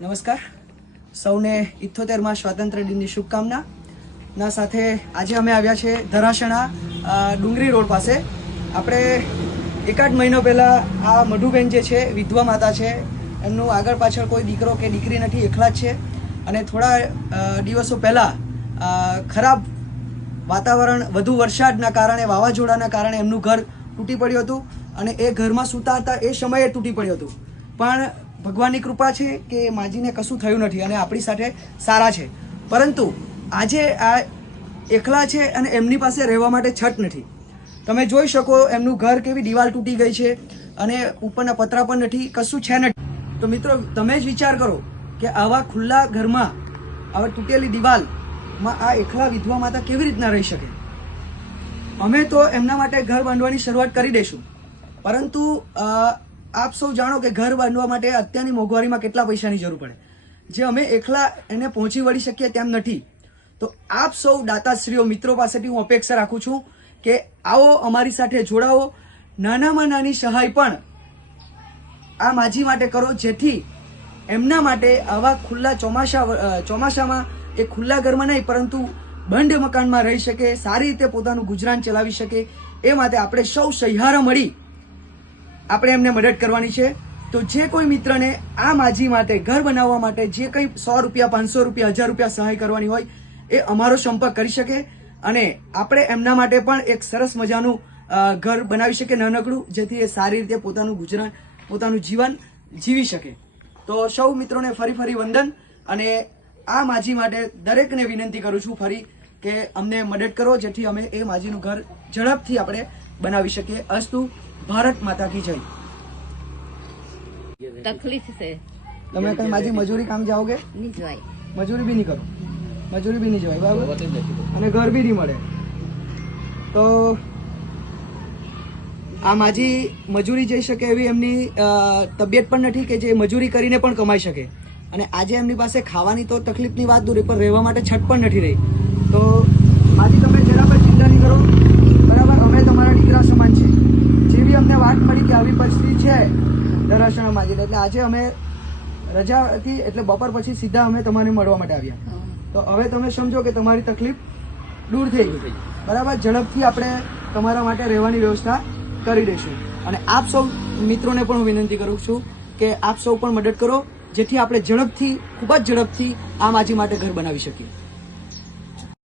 નમસ્કાર સૌને 78માં સ્વાતંત્ર્ય દિનની શુભકામના ના સાથે આજે અમે આવ્યા છે ધરાસણા ડુંગરી રોડ પાસે. આપણે એકાદ મહિનો પહેલાં આ મધુબેન જે છે વિધવા માતા છે, એમનું આગળ પાછળ કોઈ દીકરો કે દીકરી નથી, એકલા જ છે. અને થોડા દિવસો પહેલાં ખરાબ વાતાવરણ, વધુ વરસાદના કારણે, વાવાઝોડાના કારણે એમનું ઘર તૂટી પડ્યું હતું અને એ ઘરમાં સૂતા હતા એ સમયે તૂટી પડ્યું હતું. પણ ભગવાનની કૃપા છે કે માજીને કશું થયું નથી અને આપણી સાથે સારા છે. પરંતુ આજે આ એકલા છે અને એમની પાસે રહેવા માટે છત નથી. તમે જોઈ શકો એમનું ઘર કેવી દિવાલ તૂટી ગઈ છે અને ઉપરના પતરા પણ નથી, કશું છે નથી. તો મિત્રો તમે જ વિચાર કરો કે આવા ખુલ્લા ઘરમાં, આવા તૂટેલી દિવાલમાં આ એકલા વિધવા માતા કેવી રીતના રહી શકે. અમે તો એમના માટે ઘર બાંધવાની શરૂઆત કરી દઈશું, પરંતુ આપ સૌ જાણો કે ઘર બાંધવા માટે અત્યારની મોંઘવારીમાં કેટલા પૈસાની જરૂર પડે, જે અમે એકલા એને પહોંચી વળી શકીએ તેમ નથી. તો આપ સૌ દાતાશ્રીઓ, મિત્રો પાસેથી હું અપેક્ષા રાખું છું કે આવો અમારી સાથે જોડાવો. નાનામાં નાની સહાય પણ આ માજી માટે કરો, જેથી એમના માટે આવા ખુલ્લા ચોમાસામાં એ ખુલ્લા ઘરમાં નહીં પરંતુ બંધ મકાનમાં રહી શકે, સારી રીતે પોતાનું ગુજરાન ચલાવી શકે. એ માટે આપણે સૌ સહિયારા મળી આપણે એમને મદદ કરવાની છે. તો જે કોઈ મિત્રને આ માજી માટે, ઘર બનાવવા માટે જે કંઈ 100 રૂપિયા, 500 રૂપિયા, 1000 રૂપિયા સહાય કરવાની હોય એ અમારો સંપર્ક કરી શકે અને આપણે એમના માટે પણ એક સરસ મજાનું ઘર બનાવી શકીએ, નાનકડું, જેથી એ સારી રીતે પોતાનું ગુજરાન, પોતાનું જીવન જીવી શકે. તો સૌ મિત્રોને ફરી વંદન. અને આ માજી માટે દરેકને વિનંતી કરું છું ફરી કે અમને મદદ કરો, જેથી અમે એ માજીનું ઘર ઝડપથી આપણે બનાવી શકીએ. અસ્તુ. ભારત માતા કી જય. તકલીફ છે. તમે કઈ માજી મજૂરી કામ જાઓગે? નહીં જવાય. મજૂરી બી નહીં કરો, મજૂરી બી નહીં જવાય, બરાબર, અને ઘર બી નહીં મળે. તો આ માજી મજૂરી જઈ શકે એવી એમની તબિયત પણ નથી કે જે મજૂરી કરીને પણ કમાઈ શકે. અને આજે એમની પાસે ખાવાની તો તકલીફની વાત દૂર, પણ રહેવા માટે છત પણ નથી રહી. તો માજી તમે જરા પણ ચિંતા નહીં કરો, બરાબર, અમે તમારા દીકરા સમાન છે. જેવી અમને વાત મળી કે આવી પરિસ્થિતિ છે ધરાસણા માજીને, એટલે આજે અમે રજા હતી એટલે બપોર પછી સીધા અમે તમારે મળવા માટે આવ્યા. તો હવે તમે સમજો કે તમારી તકલીફ દૂર થઈ ગઈ, બરાબર. ઝડપથી આપણે તમારા માટે રહેવાની વ્યવસ્થા કરી દઈશું. અને આપ સૌ મિત્રોને પણ હું વિનંતી કરું છું કે આપ સૌ પણ મદદ કરો, જેથી આપણે ઝડપથી, ખૂબ જ ઝડપથી આ માજી માટે ઘર બનાવી શકીએ.